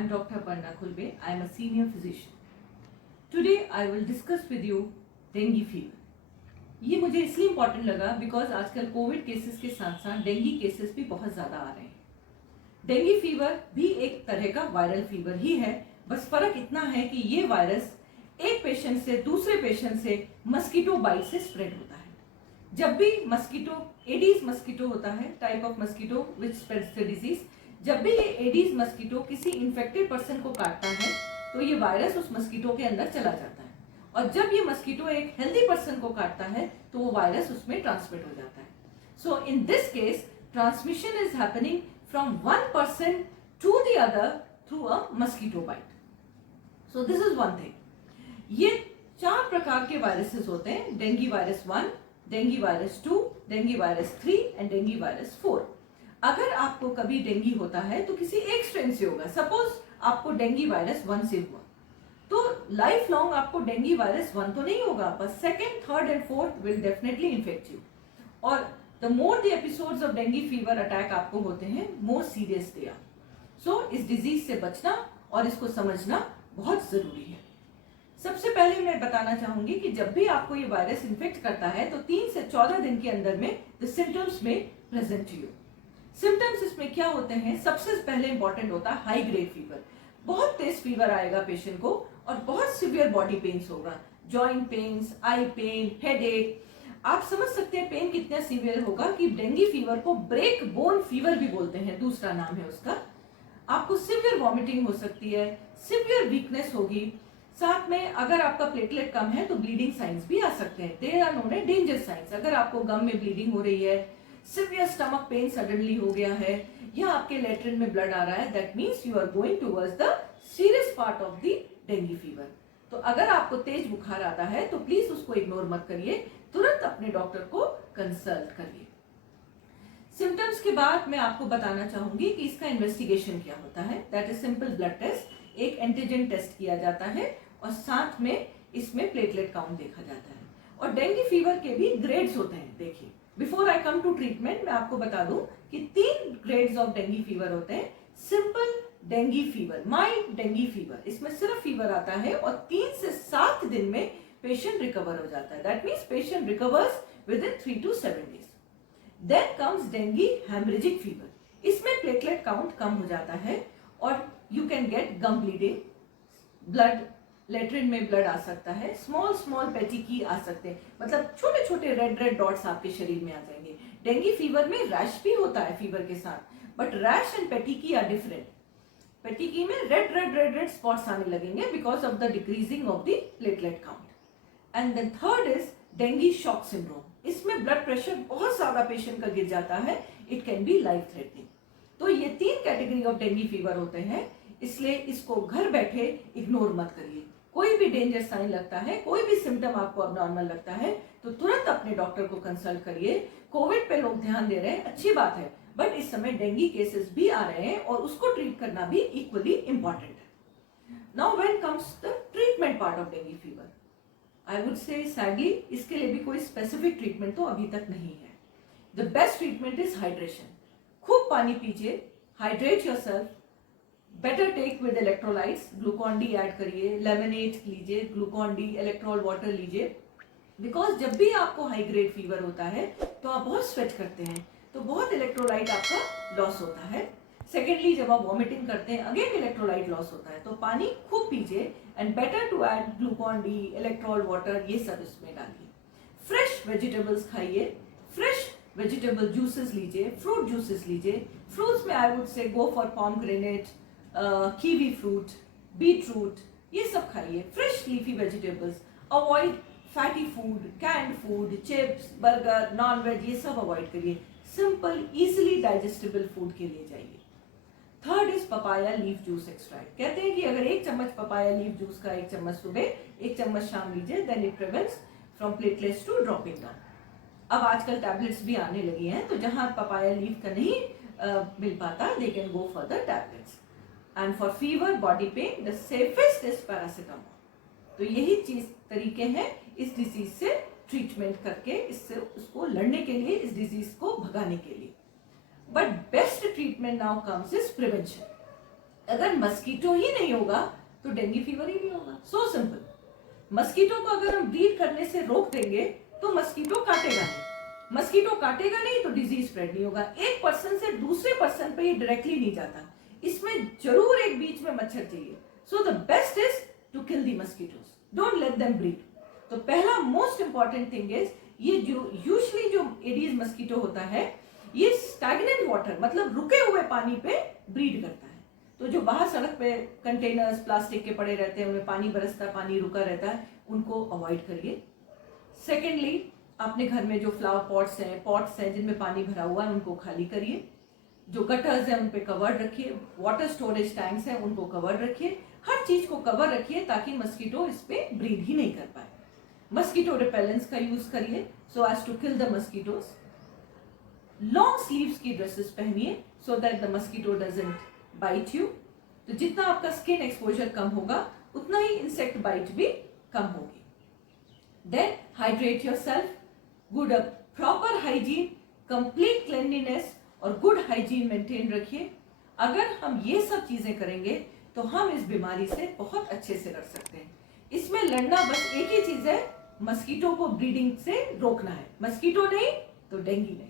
I'm Dr. Aparna Khulbe. I am a senior physician. Today I will discuss with you dinghy fever. ये मुझे इसलिए important लगा because आजकल Covid cases के साथ साथ डेंगी केसेस भी बहुत ज़्यादा आ रहे हैं. डेंगी फीवर भी एक तरह का वायरल फीवर ही है, बस फर्क इतना है कि ये वायरस एक पेशेंट से दूसरे पेशेंट से मस्कीटो बाइट से स्प्रेड होता है. जब भी मस्कीटो एडीज मस्कीटो होता है, type of mosquito which spreads the disease, जब भी ये एडीज मस्कीटो किसी इन्फेक्टेड पर्सन को काटता है तो ये वायरस उस मस्कीटो के अंदर चला जाता है, और जब ये मस्कीटो एक हेल्दी पर्सन को काटता है तो वो वायरस उसमें ट्रांसमिट हो जाता है. So in this case transmission is happening from one person to the other through a mosquito bite. So this is one thing. ये 4 प्रकार के वायरसेस होते हैं: dengue virus 1, dengue virus 2, dengue virus 3 and dengue virus 4. अगर आपको कभी dinghy होता है तो किसी एक स्ट्रेन से होगा. सपोज आपको डेंगी वायरस 1 से हुआ तो लाइफ लॉन्ग आपको डेंगी वायरस 1 तो नहीं होगा, पर second, third and fourth will definitely infect you. और the more the episodes of dengue fever attack आपको होते हैं, मोर सीरियस दे आर. सो इस डिजीज से बचना और इसको समझना बहुत जरूरी है. सबसे पहले मैं बताना चाहूंगी कि जब भी आपको ये वायरस इन्फेक्ट करता है तो 3 से 14 दिन के अंदर में द सिम्टम्स में प्रेजेंट यू. सिम्टम्स इसमें क्या होते हैं? सबसे पहले इंपॉर्टेंट होता है हाई ग्रेड फीवर. बहुत तेज फीवर आएगा पेशेंट को और बहुत सिवियर बॉडी पेन्स होगा, जॉइंट पेन्स, आई पेन, हेडेक. आप समझ सकते हैं पेन कितना सिवियर होगा कि डेंगी फीवर को ब्रेक बोन फीवर भी बोलते हैं, दूसरा नाम है उसका. आपको सिवियर वॉमिटिंग हो सकती है, सिवियर वीकनेस होगी. साथ में अगर आपका प्लेटलेट कम है तो ब्लीडिंग साइंस भी आ सकते हैं. They are known as danger signs. अगर आपको गम में ब्लीडिंग हो रही है, सिवियर स्टमक पेन सडनली हो गया है, या आपके लेट्रिन में ब्लड आ रहा है, that means you are going towards the serious part of the dengue fever. तो अगर आपको तेज बुखार आता है तो प्लीज उसको इग्नोर मत करिए, तुरंत अपने डॉक्टर को कंसल्ट करिए. सिम्टम्स के बाद मैं आपको बताना चाहूंगी कि इसका इन्वेस्टिगेशन क्या होता है. That is simple blood test. एक एंटीजन टेस्ट किया जाता है और साथ में इसमें प्लेटलेट काउंट देखा जाता है. और डेंगी फीवर के भी ग्रेड्स होते हैं. देखिए, before I come to treatment मैं आपको बता दूं कि 3 ग्रेड्स ऑफ डेंगी फीवर होते हैं. Simple dinghy fever, mild dinghy fever, इसमें सिर्फ फीवर आता है और 3 से 7 दिन में पेशेंट रिकवर हो जाता है. That means patient recovers within 3 to 7 days. Then comes dengue haemorrhagic fever. इसमें प्लेटलेट काउंट कम हो जाता है और you can get gum bleeding, blood, latrine में ब्लड आ सकता है, स्मॉल स्मॉल पेटिकी आ सकते हैं, मतलब छोटे छोटे रेड डॉट्स आपके शरीर में आ जाएंगे. डेंगी फीवर में रैश भी होता है फीवर के साथ, but rash and petechiae are different. Petechiae में रेड स्पॉट्स आने लगेंगे because of the decreasing of the platelet count. And then third is dengue shock syndrome. इसमें ब्लड प्रेशर बहुत ज्यादा पेशेंट का गिर जाता है, it can be life threatening. तो ये 3 कैटेगरी ऑफ डेंगी फीवर होते हैं, इसलिए इसको घर बैठे इग्नोर मत करिए. कोई भी डेंजर साइन लगता है, कोई भी सिम्टम आपको अबनॉर्मल लगता है तो तुरंत अपने डॉक्टर को कंसल्ट करिए. कोविड पे लोग ध्यान दे रहे हैं, अच्छी बात है, बट इस समय डेंगी केसेस भी आ रहे हैं और उसको ट्रीट करना भी इक्वली इंपॉर्टेंट है. Now when comes the treatment part of dengue fever, I would से सैडली इसके लिए भी कोई स्पेसिफिक ट्रीटमेंट तो अभी तक नहीं है. The best treatment is hydration. खूब पानी पीजिए, hydrate yourself, better take with electrolytes. Glucon D add करिए, लेमनेट लीजिए, ग्लूकॉन डी, इलेक्ट्रोल वाटर लीजिए. बिकॉज जब भी आपको हाई ग्रेड फीवर होता है तो आप बहुत स्वेट करते हैं, तो बहुत इलेक्ट्रोलाइट आपका लॉस होता है. सेकेंडली, जब आप वॉमिटिंग करते हैं अगेन इलेक्ट्रोलाइट लॉस होता है. तो पानी खूब पीजिए and better to add Glucon D, Electral water, ये सब इसमें डालिए. फ्रेश वेजिटेबल्स खाइए, फ्रेश वेजिटेबल जूसेस लीजिए, फ्रूट जूसेस लीजिए. फ्रूट्स में I would say go for pomegranate, kiwi fruit, beetroot, ये सब खाइए. Fresh leafy vegetables. Avoid fatty food, canned food, chips, burger, non veg, ये सब अवॉइड करिए. सिंपल इजिली डाइजेस्टेबल फूड के लिए जाइए. Third is papaya leaf juice extract. कहते हैं कि अगर 1 चम्मच पपाया लीफ जूस का 1 चम्मच सुबह, 1 चम्मच शाम लीजिए, then it prevents from platelets to dropping down. अब आजकल टैबलेट्स भी आने लगी हैं, तो जहां पपाया लीफ का नहीं मिल पाता, they can go for the tablets. And for fever, body pain, the safest is paracetamol. तो यही चीज तरीके हैं इस डिजीज से ट्रीटमेंट करके, इससे उसको लड़ने के लिए, इस डिजीज को भगाने के लिए. But best treatment now comes is prevention. अगर मस्कीटो ही नहीं होगा तो डेंगू फीवर ही नहीं होगा। So simple. मस्कीटो को अगर हम ब्रीड करने से रोक देंगे तो मस्कीटो काटेगा नहीं, मस्कीटो काटेगा नहीं तो डिजीज स्प्रेड नहीं होगा। एक पर्सन से दूसरे पर्सन पे ये डायरेक्टली नहीं जाता, इसमें जरूर एक बीच में मच्छर चाहिए। So the best is to kill the mosquitoes, don't let them breed. तो पहला मोस्ट इंपॉर्टेंट थिंग इज, ये जो यूजुअली जो एडीज मस्कीटो होता है ये स्टैग्नेंट वाटर मतलब रुके हुए पानी पे ब्रीड करता है। तो जो बाहर सड़क पे कंटेनर्स प्लास्टिक के पड़े रहते हैं, उनमें पानी बरसता है, पानी रुका रहता है, उनको अवॉइड करिए। सेकेंडली, अपने घर में जो फ्लावर पॉट्स हैं जिनमें पानी भरा हुआ है उनको खाली करिए। जो गटर्स हैं उन पे कवर्ड रखिए, वाटर स्टोरेज टैंक्स हैं उनको कवर्ड रखिए, हर चीज को कवर रखिए ताकि मस्कीटो इस पे ब्रीड ही नहीं कर पाए। मस्कीटो रिपेलेंट्स का यूज करिए so as to kill the mosquitoes. Long sleeves की ड्रेसेस पहनिए so that the mosquito doesn't bite you. तो जितना आपका स्किन एक्सपोजर कम होगा उतना ही इंसेक्ट बाइट भी कम होगी। Then hydrate yourself, good proper hygiene, complete cleanliness और गुड हाइजीन मेंटेन रखिए। अगर हम ये सब चीजें करेंगे तो हम इस बीमारी से बहुत अच्छे से लड़ सकते हैं। इसमें लड़ना बस एक ही चीज है, मस्कीटो को ब्रीडिंग से रोकना है। मस्कीटो नहीं तो डेंगू नहीं।